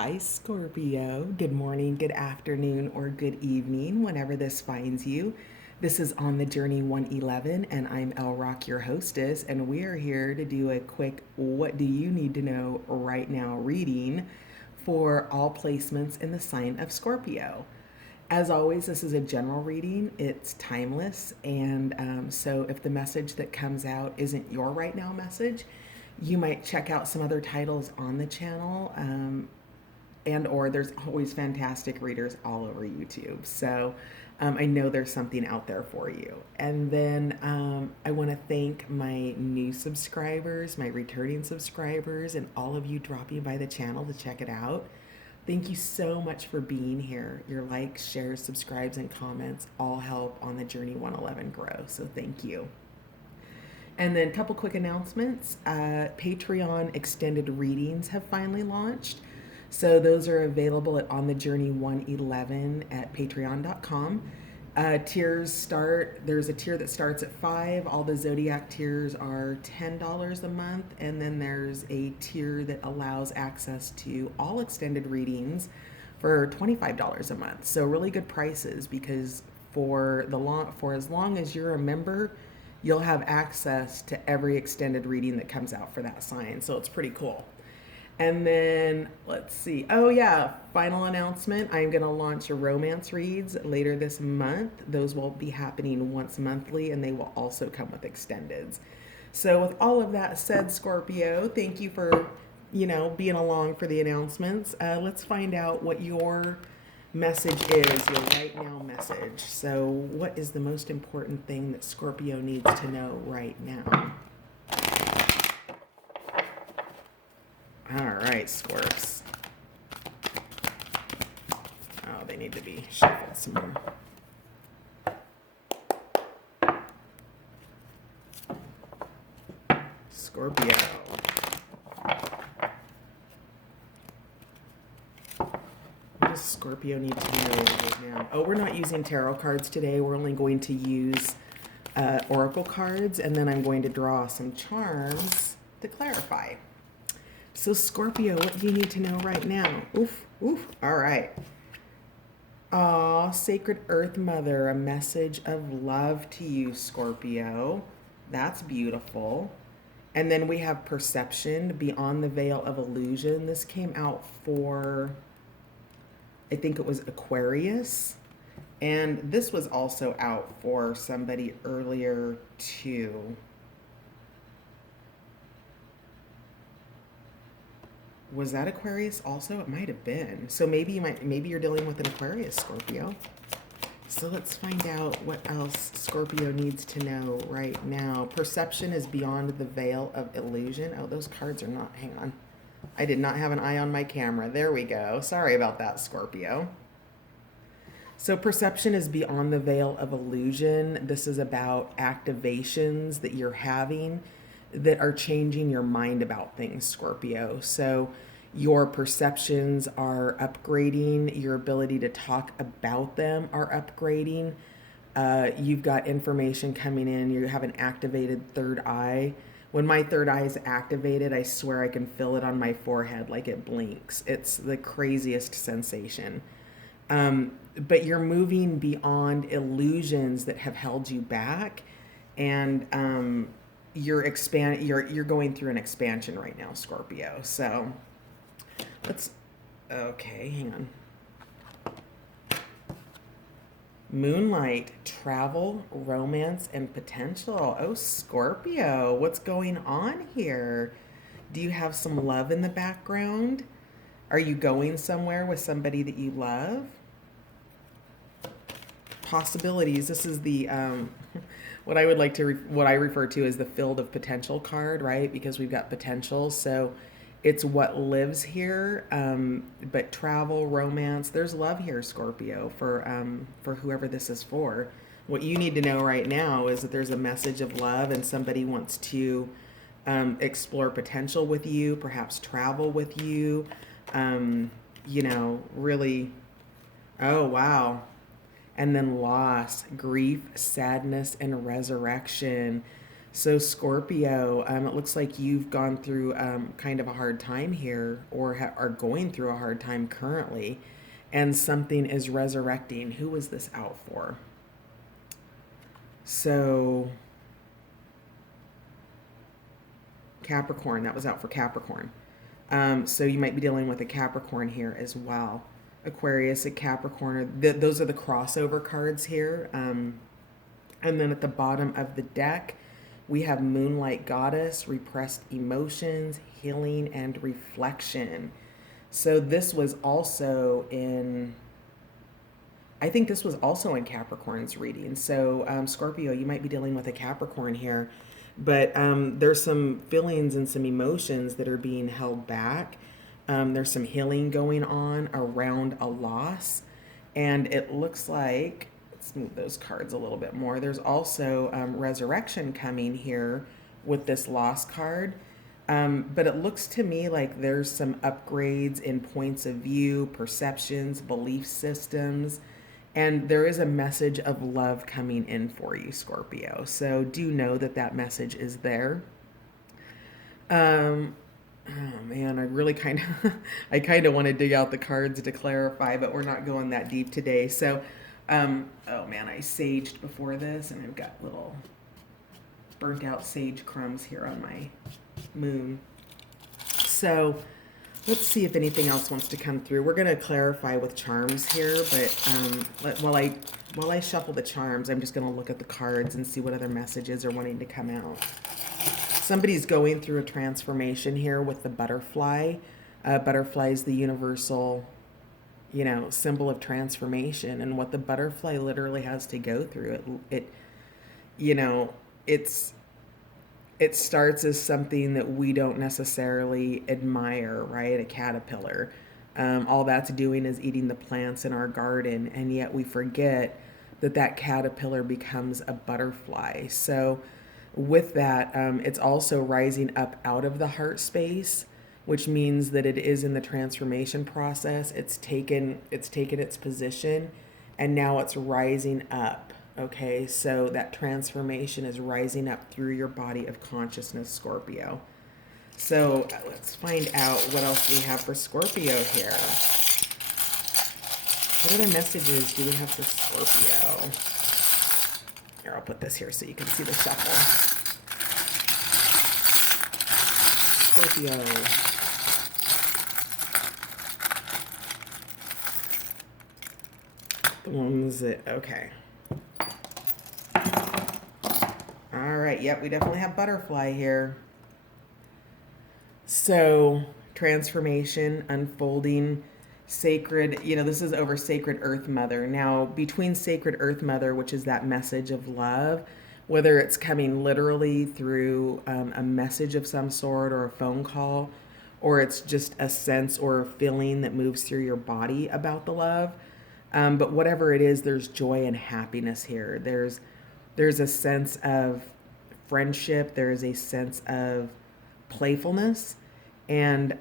Hi, Scorpio. Good morning, good afternoon, or good evening, whenever this finds you. This is On the Journey 111, and I'm El Rock, your hostess, and we are here to do a quick What Do You Need to Know Right Now reading for all placements in the sign of Scorpio. As always, this is a general reading. It's timeless. And so if the message that comes out isn't your right now message, you might check out some other titles on the channel. And or there's always fantastic readers all over YouTube. So I know there's something out there for you. And then I want to thank my new subscribers, my returning subscribers, and all of you dropping by the channel to check it out. Thank you so much for being here. Your likes, shares, subscribes, and comments all help on the Journey 111 grow. So thank you. And then a couple quick announcements. Patreon extended readings have finally launched. So those are available at On the Journey 111 at patreon.com. Tiers start, there's a tier that starts at $5. All the Zodiac tiers are $10 a month. And then there's a tier that allows access to all extended readings for $25 a month. So really good prices, because for as long as you're a member, you'll have access to every extended reading that comes out for that sign. So it's pretty cool. And then let's see. Oh yeah, final announcement. I'm going to launch a romance reads later this month. Those will be happening once monthly, and they will also come with extendeds. So with all of that said, Scorpio, thank you for, being along for the announcements. Let's find out what your message is, your right now message. So what is the most important thing that Scorpio needs to know right now? All right, Scorps. Oh, they need to be shuffled some more. Scorpio. What does Scorpio need to know right now? Oh, we're not using tarot cards today. We're only going to use oracle cards, and then I'm going to draw some charms to clarify. So Scorpio, what do you need to know right now? Oof, oof. All right. Aw, Sacred Earth Mother, a message of love to you, Scorpio. That's beautiful. And then we have Perception, Beyond the Veil of Illusion. This came out for, I think it was Aquarius. And this was also out for somebody earlier too. Was that Aquarius also? It might have been. So maybe you're dealing with an Aquarius, Scorpio. So let's find out what else Scorpio needs to know right now. Perception is beyond the veil of illusion. Oh, those cards are not, hang on. I did not have an eye on my camera. There we go. Sorry about that, Scorpio. So perception is beyond the veil of illusion. This is about activations that you're having that are changing your mind about things, Scorpio. So your perceptions are upgrading, your ability to talk about them are upgrading. You've got information coming in, you have an activated third eye. When my third eye is activated, I swear I can feel it on my forehead like it blinks. It's the craziest sensation. But you're moving beyond illusions that have held you back, and you're going through an expansion right now, Scorpio. So okay, hang on. Moonlight, travel, romance, and potential. Oh, Scorpio, what's going on here? Do you have some love in the background? Are you going somewhere with somebody that you love? Possibilities. This is the what I would like to what I refer to as the field of potential card, right? Because we've got potential, so it's what lives here. But travel, romance, there's love here, Scorpio, for whoever this is for. What you need to know right now is that there's a message of love, and somebody wants to explore potential with you, perhaps travel with you. Really. Oh, wow. And then loss, grief, sadness, and resurrection. So, Scorpio, it looks like you've gone through kind of a hard time here, or are going through a hard time currently, and something is resurrecting. Who was this out for? So, Capricorn, that was out for Capricorn. So, you might be dealing with a Capricorn here as well. Aquarius, a Capricorn, those are the crossover cards here. And then at the bottom of the deck, we have Moonlight Goddess, repressed emotions, healing, and reflection. So this was also in, I think this was also in Capricorn's reading. So Scorpio, you might be dealing with a Capricorn here, but there's some feelings and some emotions that are being held back. There's some healing going on around a loss, and it looks like, let's move those cards a little bit more. There's also resurrection coming here with this loss card. But it looks to me like there's some upgrades in points of view, perceptions, belief systems, and there is a message of love coming in for you, Scorpio. So do know that that message is there. Um, oh man, I really kind of, I kind of want to dig out the cards to clarify, but we're not going that deep today. So, oh man, I saged before this, and I've got little burnt out sage crumbs here on my moon. So let's see if anything else wants to come through. We're going to clarify with charms here, but while I shuffle the charms, I'm just going to look at the cards and see what other messages are wanting to come out. Somebody's going through a transformation here with the butterfly. Butterfly is the universal, symbol of transformation, and what the butterfly literally has to go through. It's it starts as something that we don't necessarily admire, right? A caterpillar. All that's doing is eating the plants in our garden, and yet we forget that that caterpillar becomes a butterfly. So, with that, it's also rising up out of the heart space, which means that it is in the transformation process. It's taken its position, and now it's rising up. Okay, so that transformation is rising up through your body of consciousness, Scorpio. So let's find out what else we have for Scorpio here. What other messages do we have for Scorpio? Here, I'll put this here so you can see the shuffle. Scorpio. The ones that, okay. All right, yep, we definitely have butterfly here. So, transformation, unfolding, sacred, this is over sacred Earth Mother. Now, between sacred Earth Mother, which is that message of love, whether it's coming literally through a message of some sort or a phone call, or it's just a sense or a feeling that moves through your body about the love. But whatever it is, there's joy and happiness here. There's a sense of friendship. There is a sense of playfulness, and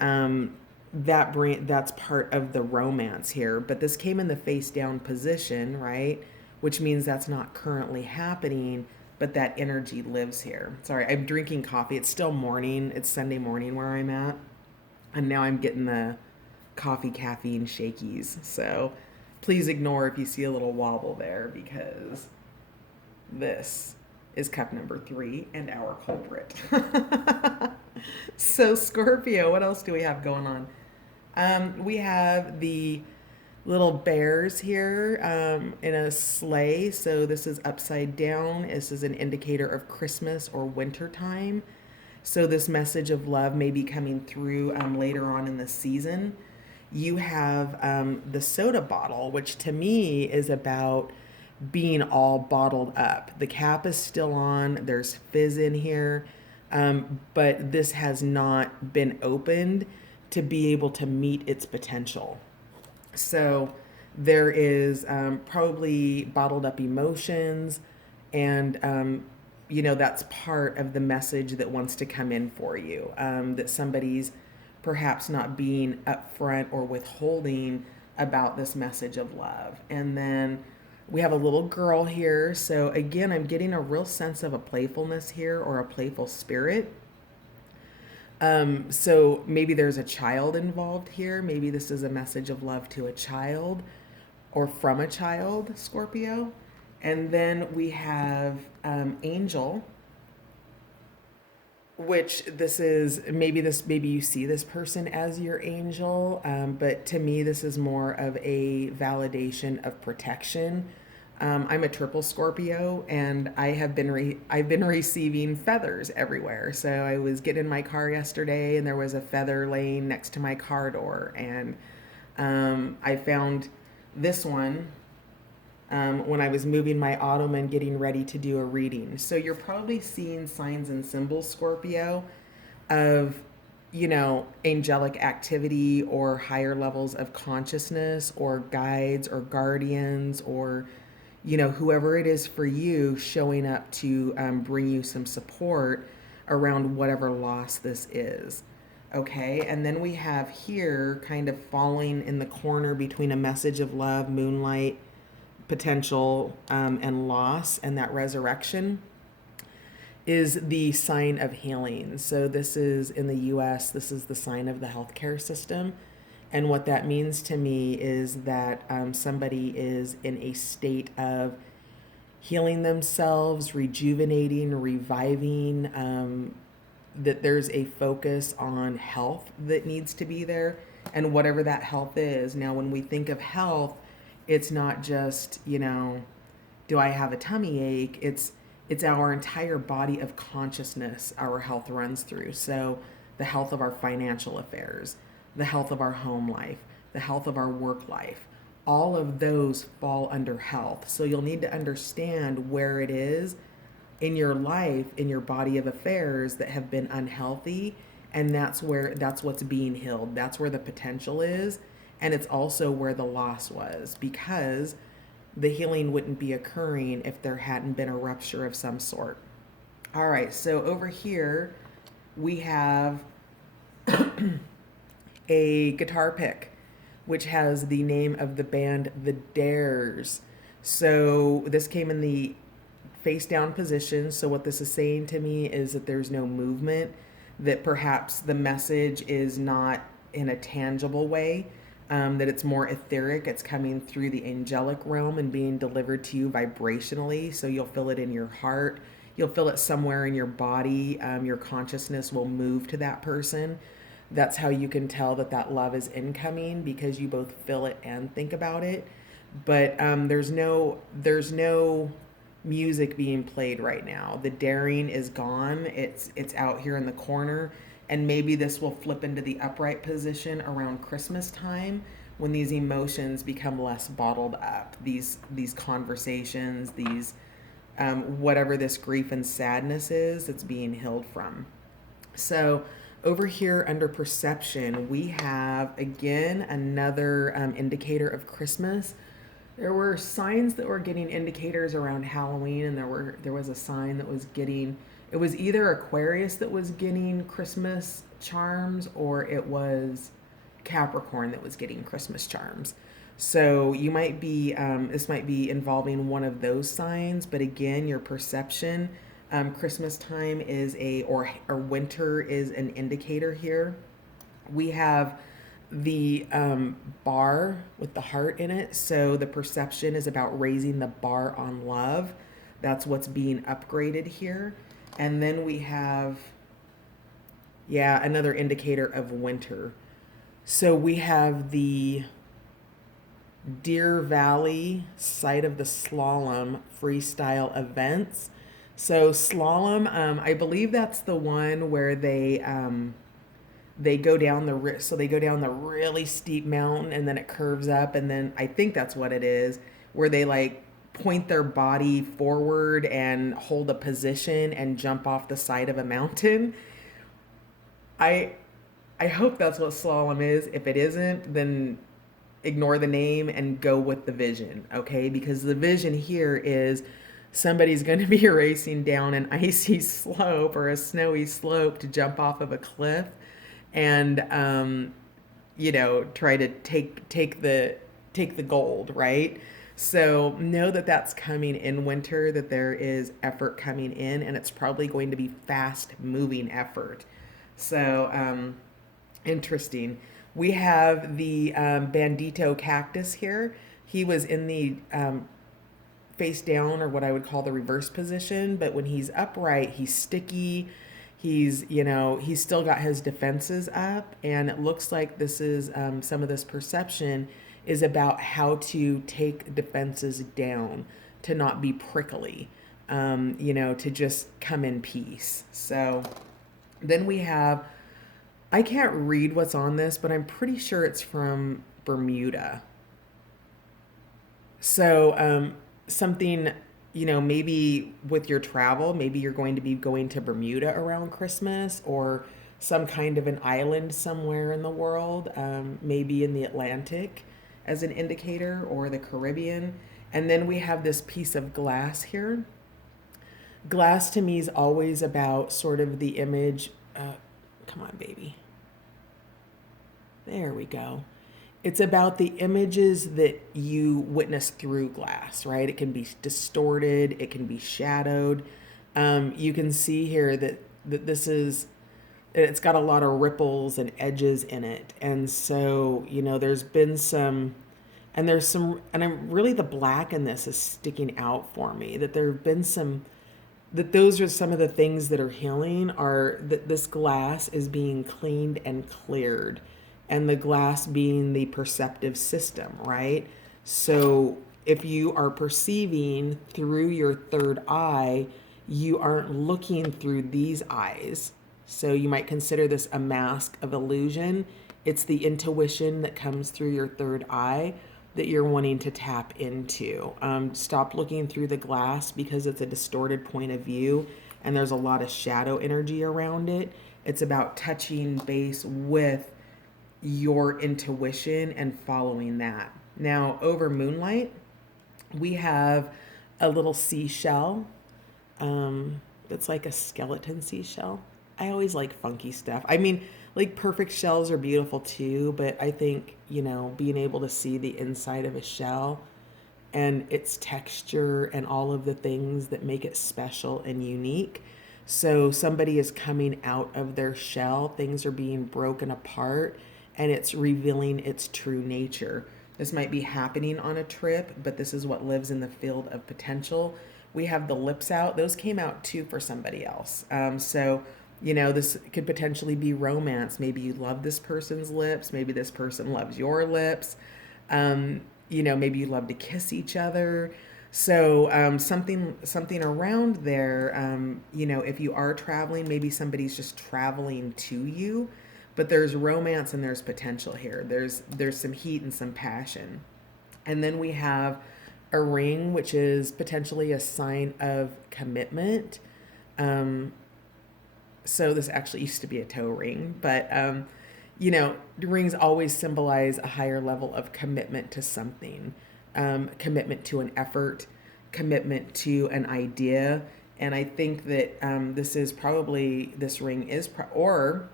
that's part of the romance here. But this came in the face down position, right? Which means that's not currently happening, but that energy lives here. Sorry, I'm drinking coffee. It's still morning. It's Sunday morning where I'm at, and now I'm getting the coffee caffeine shakies. So please ignore if you see a little wobble there, because this is cup number 3 and our culprit. So Scorpio, what else do we have going on? We have the little bears here in a sleigh. So this is upside down. This is an indicator of Christmas or winter time. So this message of love may be coming through later on in the season. You have the soda bottle, which to me is about being all bottled up. The cap is still on. There's fizz in here, but this has not been opened to be able to meet its potential. So there is probably bottled up emotions, and that's part of the message that wants to come in for you. That somebody's perhaps not being upfront or withholding about this message of love, and then We have a little girl here. So again, I'm getting a real sense of a playfulness here or a playful spirit. So maybe there's a child involved here. Maybe this is a message of love to a child or from a child, Scorpio. And then we have angel, which maybe you see this person as your angel, but to me this is more of a validation of protection. I'm a triple Scorpio, and I've been receiving feathers everywhere. So I was getting in my car yesterday, and there was a feather laying next to my car door, and I found this one when I was moving my ottoman getting ready to do a reading. So you're probably seeing signs and symbols, Scorpio, of, angelic activity or higher levels of consciousness or guides or guardians or, whoever it is for you showing up to bring you some support around whatever loss this is. Okay, and then we have here kind of falling in the corner between a message of love, moonlight, potential, and loss, and that resurrection is the sign of healing. So this is in the US, this is the sign of the healthcare system. And what that means to me is that somebody is in a state of healing themselves, rejuvenating, reviving, that there's a focus on health that needs to be there, and whatever that health is. Now, when we think of health, it's not just, do I have a tummy ache? It's our entire body of consciousness our health runs through. So the health of our financial affairs, the health of our home life, the health of our work life, all of those fall under health. So you'll need to understand where it is in your life, in your body of affairs that have been unhealthy, and that's what's being healed. That's where the potential is, and it's also where the loss was, because the healing wouldn't be occurring if there hadn't been a rupture of some sort. All right, so over here we have a guitar pick, which has the name of the band The Dares. So this came in the face down position. So what this is saying to me is that there's no movement, that perhaps the message is not in a tangible way, that it's more etheric. It's coming through the angelic realm and being delivered to you vibrationally. So you'll feel it in your heart. You'll feel it somewhere in your body. Your consciousness will move to that person. That's how you can tell that love is incoming, because you both feel it and think about it. But there's no music being played right now. The daring is gone. It's out here in the corner, and maybe this will flip into the upright position around Christmas time, when these emotions become less bottled up. These conversations, these whatever this grief and sadness is, it's being healed from. So over here under perception, we have again another indicator of Christmas. There were signs that were getting indicators around Halloween, and there was a sign that was getting, it was either Aquarius that was getting Christmas charms, or it was Capricorn that was getting Christmas charms. So you might be this might be involving one of those signs, but again, your perception. Christmas time is or winter is an indicator here. We have the bar with the heart in it. So the perception is about raising the bar on love. That's what's being upgraded here. And then we have, another indicator of winter. So we have the Deer Valley site of the slalom freestyle events. So slalom, I believe that's the one where they go down they go down the really steep mountain, and then it curves up, and then I think that's what it is, where they like point their body forward and hold a position and jump off the side of a mountain. I I hope that's what slalom is. If it isn't, then ignore the name and go with the vision, okay? Because the vision here is somebody's going to be racing down an icy slope or a snowy slope to jump off of a cliff and try to take the gold, right? So know that that's coming in winter, that there is effort coming in, and it's probably going to be fast moving effort. So, interesting. We have the bandito cactus here. He was in the face down, or what I would call the reverse position, but when he's upright, he's sticky. He's still got his defenses up, and it looks like this is some of this perception is about how to take defenses down, to not be prickly, to just come in peace. So then we have, I can't read what's on this, but I'm pretty sure it's from Bermuda. So, something, maybe with your travel, maybe you're going to be going to Bermuda around Christmas, or some kind of an island somewhere in the world, maybe in the Atlantic as an indicator, or the Caribbean. And then we have this piece of glass here. Glass to me is always about sort of the image. Come on, baby. There we go. It's about the images that you witness through glass, right? It can be distorted, it can be shadowed. You can see here that this is, it's got a lot of ripples and edges in it. And so, there's been some, and I'm really, the black in this is sticking out for me, that there have been some, that those are some of the things that are healing, are that this glass is being cleaned and cleared, and the glass being the perceptive system, right? So if you are perceiving through your third eye, you aren't looking through these eyes. So you might consider this a mask of illusion. It's the intuition that comes through your third eye that you're wanting to tap into. Stop looking through the glass, because it's a distorted point of view and there's a lot of shadow energy around it. It's about touching base with your intuition and following that. Now, over moonlight, we have a little seashell. It's like a skeleton seashell. I always like funky stuff. I mean, like, perfect shells are beautiful too, but I think, being able to see the inside of a shell and its texture and all of the things that make it special and unique. So somebody is coming out of their shell, things are being broken apart, and it's revealing its true nature. This might be happening on a trip, but this is what lives in the field of potential. We have the lips out. Those came out too for somebody else. This could potentially be romance. Maybe you love this person's lips. Maybe this person loves your lips. Maybe you love to kiss each other. So something around there. If you are traveling, maybe somebody's just traveling to you. But there's romance and there's potential here. There's some heat and some passion. And then we have a ring, which is potentially a sign of commitment. So this actually used to be a toe ring, but rings always symbolize a higher level of commitment to something, commitment to an effort, commitment to an idea. And I think that this ring is, or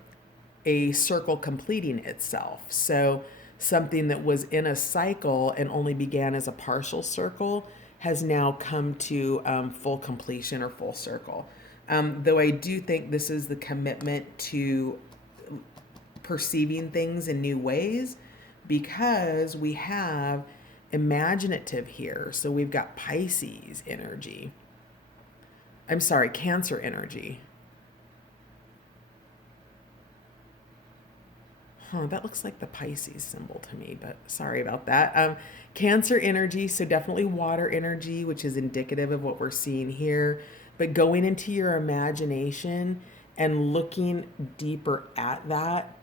a circle completing itself. So something that was in a cycle and only began as a partial circle has now come to full completion or full circle. Though I do think this is the commitment to perceiving things in new ways, because we have imaginative here. So we've got Pisces energy. I'm sorry, Cancer energy. That looks like the Pisces symbol to me, but sorry about that. Cancer energy, so definitely water energy, which is indicative of what we're seeing here. But going into your imagination and looking deeper at that,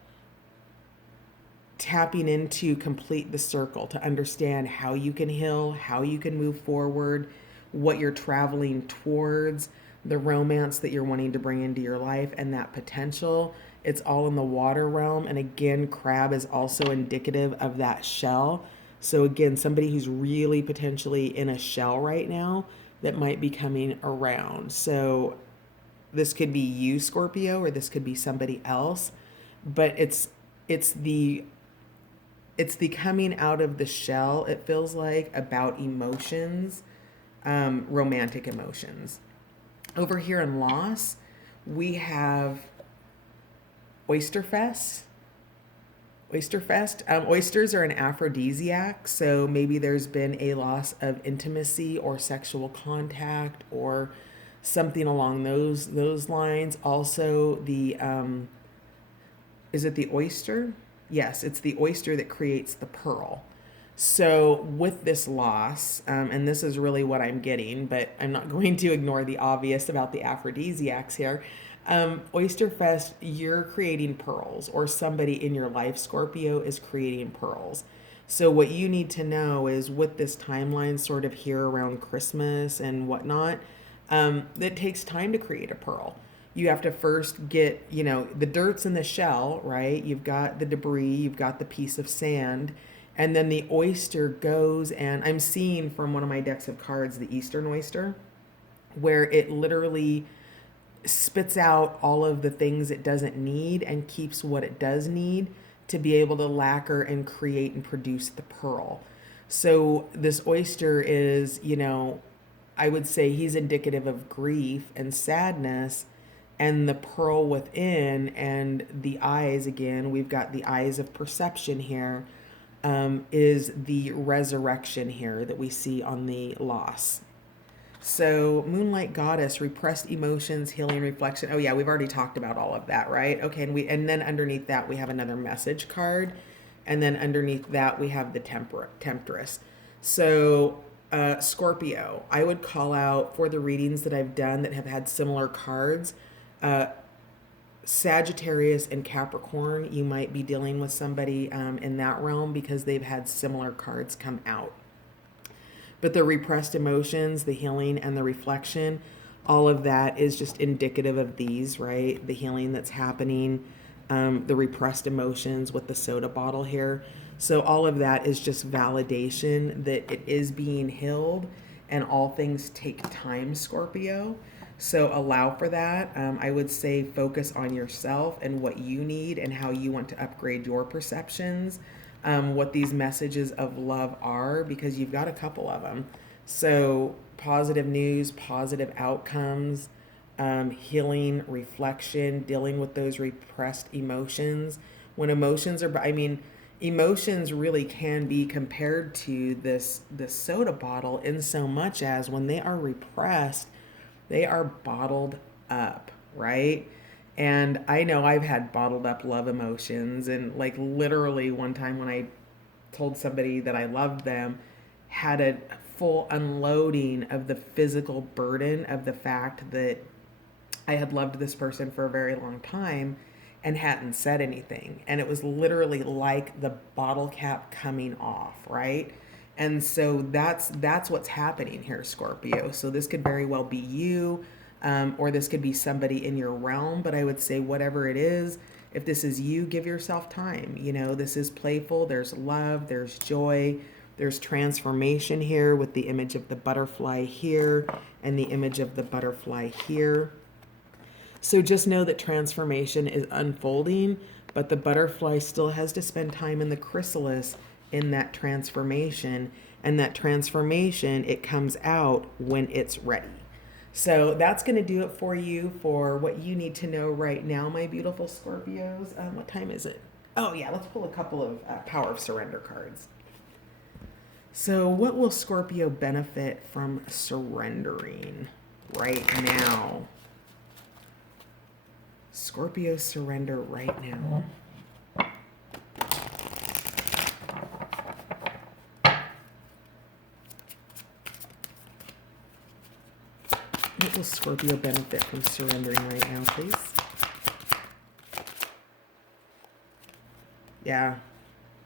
tapping into complete the circle, to understand how you can heal, how you can move forward, what you're traveling towards, the romance that you're wanting to bring into your life, and that potential. It's all in the water realm. And again, crab is also indicative of that shell. So again, somebody who's really potentially in a shell right now that might be coming around. So this could be you, Scorpio, or this could be somebody else, but it's it's the coming out of the shell, it feels like, about emotions, romantic emotions. Over here in loss, we have Oysterfest. Oysterfest. Oysters are an aphrodisiac, so maybe there's been a loss of intimacy or sexual contact or something along those lines. Also, the is it the oyster? Yes, it's the oyster that creates the pearl. So with this loss, and this is really what I'm getting, but I'm not going to ignore the obvious about the aphrodisiacs here. Oysterfest, you're creating pearls, or somebody in your life, Scorpio, is creating pearls. So what you need to know is with this timeline sort of here around Christmas and whatnot, it takes time to create a pearl. You have to first get, the dirt's in the shell, right? You've got the debris, you've got the piece of sand, and then the oyster goes, and I'm seeing from one of my decks of cards the Eastern oyster, where it literally spits out all of the things it doesn't need and keeps what it does need to be able to lacquer and create and produce the pearl. So this oyster is, I would say he's indicative of grief and sadness, and the pearl within, and the eyes, again, we've got the eyes of perception here, is the resurrection here that we see on the loss. So, Moonlight Goddess, repressed emotions, healing, reflection. Oh yeah, we've already talked about all of that, right? Okay, and then underneath that we have another message card, and then underneath that we have the Temptress. So, Scorpio, I would call out for the readings that I've done that have had similar cards. Sagittarius and Capricorn, you might be dealing with somebody in that realm because they've had similar cards come out. But the repressed emotions, the healing, and the reflection, all of that is just indicative of these, right? The healing that's happening, the repressed emotions with the soda bottle here. So all of that is just validation that it is being healed, and all things take time, Scorpio. So allow for that. I would say focus on yourself and what you need and how you want to upgrade your perceptions. What these messages of love are, because you've got a couple of them. So positive news, positive outcomes, healing, reflection, dealing with those repressed emotions. When emotions are, emotions really can be compared to this soda bottle, in so much as when they are repressed, they are bottled up, right? And I know I've had bottled up love emotions, and like literally one time when I told somebody that I loved them, had a full unloading of the physical burden of the fact that I had loved this person for a very long time and hadn't said anything. And it was literally like the bottle cap coming off, right? And so that's what's happening here, Scorpio. So this could very well be you, or this could be somebody in your realm. But I would say whatever it is, if this is you, give yourself time. This is playful. There's love. There's joy. There's transformation here with the image of the butterfly here and the image of the butterfly here. So just know that transformation is unfolding, but the butterfly still has to spend time in the chrysalis in that transformation. And that transformation, it comes out when it's ready. So that's going to do it for you for what you need to know right now, my beautiful Scorpios. What time is it? Oh yeah, let's pull a couple of Power of Surrender cards. So what will Scorpio benefit from surrendering right now? Scorpio, surrender right now. What will Scorpio benefit from surrendering right now, please? Yeah.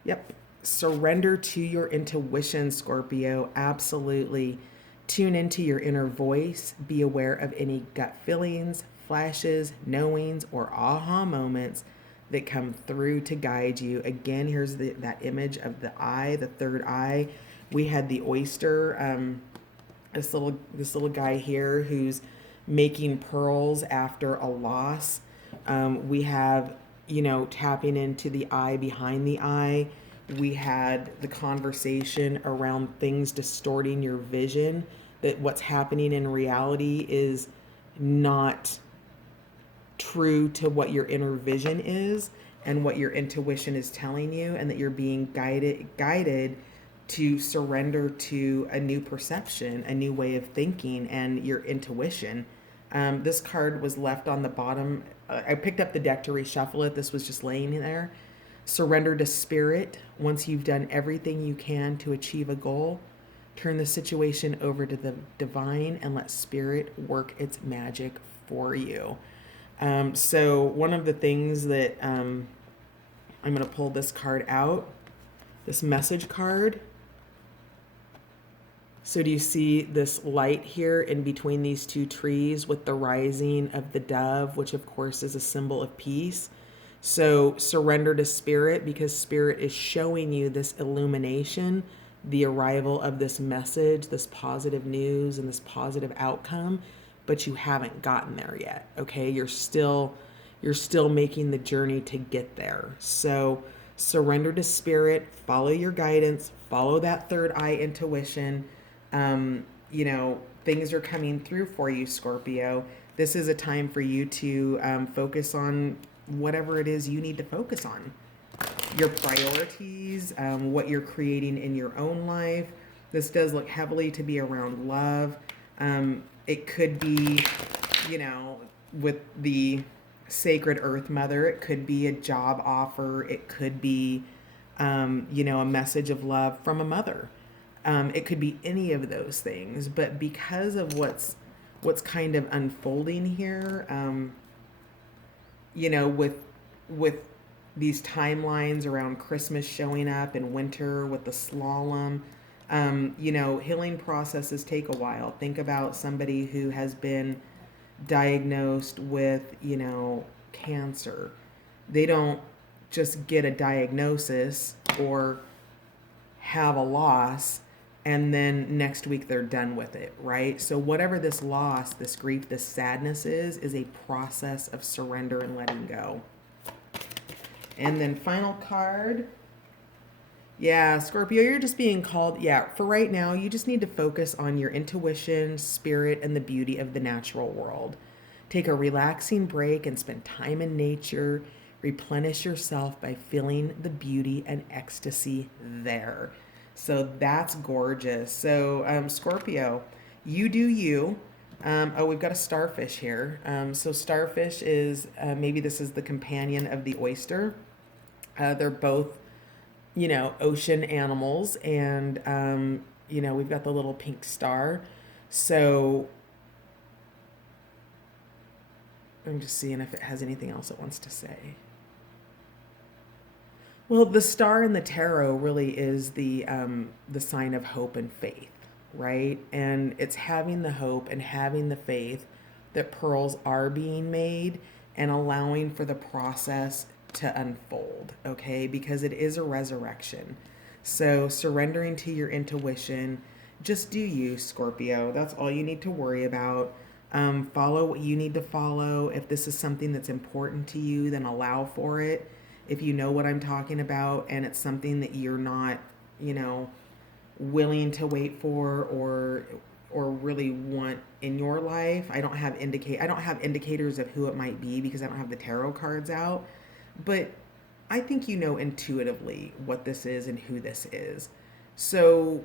Yep. Surrender to your intuition, Scorpio. Absolutely. Tune into your inner voice. Be aware of any gut feelings, flashes, knowings, or aha moments that come through to guide you. Again, here's that image of the eye, the third eye. We had the oyster, this little guy here who's making pearls after a loss. We have, tapping into the eye behind the eye, we had the conversation around things distorting your vision, that what's happening in reality is not true to what your inner vision is and what your intuition is telling you, and that you're being guided to surrender to a new perception, a new way of thinking, and your intuition. This card was left on the bottom. I picked up the deck to reshuffle it. This was just laying there. Surrender to spirit. Once you've done everything you can to achieve a goal, turn the situation over to the divine and let spirit work its magic for you. So one of the things that I'm going to pull this card out, this message card. So do you see this light here in between these two trees with the rising of the dove, which of course is a symbol of peace? So surrender to spirit, because spirit is showing you this illumination, the arrival of this message, this positive news and this positive outcome, but you haven't gotten there yet. Okay? You're still making the journey to get there. So surrender to spirit, follow your guidance, follow that third eye intuition. Things are coming through for you, Scorpio. This is a time for you to focus on whatever it is you need to focus on. Your priorities, what you're creating in your own life. This does look heavily to be around love. It could be, with the sacred earth mother, it could be a job offer. It could be, a message of love from a mother. It could be any of those things, but because of what's kind of unfolding here, with these timelines around Christmas showing up and winter with the slalom, healing processes take a while. Think about somebody who has been diagnosed with, cancer. They don't just get a diagnosis or have a loss and then next week they're done with it, right? So whatever this loss, this grief, this sadness is a process of surrender and letting go. And then final card. Yeah, Scorpio, you're just being called. Yeah, for right now, you just need to focus on your intuition, spirit, and the beauty of the natural world. Take a relaxing break and spend time in nature. Replenish yourself by feeling the beauty and ecstasy there. So that's gorgeous. So, Scorpio, you do you. We've got a starfish here. So starfish is, maybe this is the companion of the oyster. They're both, ocean animals. And, we've got the little pink star. So I'm just seeing if it has anything else it wants to say. Well, the star in the tarot really is the sign of hope and faith, right? And it's having the hope and having the faith that pearls are being made and allowing for the process to unfold, okay? Because it is a resurrection. So surrendering to your intuition, just do you, Scorpio. That's all you need to worry about. Follow what you need to follow. If this is something that's important to you, then allow for it. If you know what I'm talking about and it's something that you're not, willing to wait for or really want in your life, I don't have indicators of who it might be because I don't have the tarot cards out, but I think intuitively what this is and who this is. So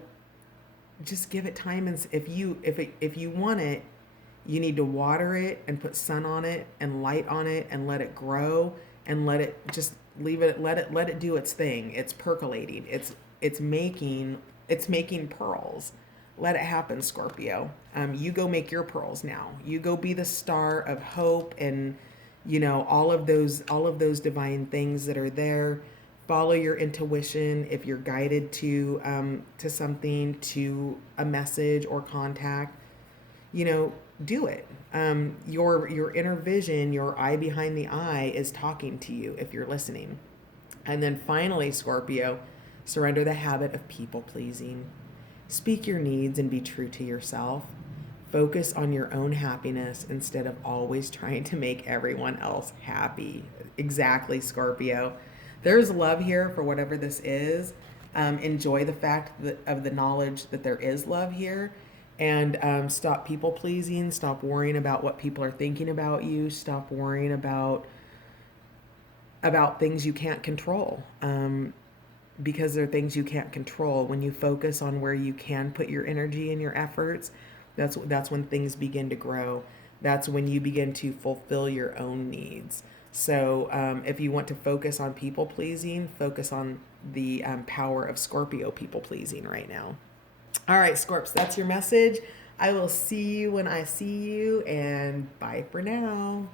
just give it time, and if you want it, you need to water it and put sun on it and light on it and let it grow and let it just leave it, let it do its thing. It's percolating. It's making pearls. Let it happen, Scorpio. You go make your pearls now. You go be the star of hope and all of those divine things that are there. Follow your intuition. If you're guided to something, to a message or contact, do it. Your inner vision, your eye behind the eye is talking to you if you're listening. And then finally, Scorpio, surrender the habit of people pleasing. Speak your needs and be true to yourself. Focus on your own happiness instead of always trying to make everyone else happy. Exactly, Scorpio. There's love here for whatever this is. Enjoy the fact of the knowledge that there is love here, and stop people pleasing. Stop worrying about what people are thinking about you. Stop worrying about things you can't control. Because they're things you can't control. When you focus on where you can put your energy and your efforts, that's when things begin to grow. That's when you begin to fulfill your own needs. So if you want to focus on people pleasing, focus on the power of Scorpio people pleasing right now. All right, Scorps, that's your message. I will see you when I see you, and bye for now.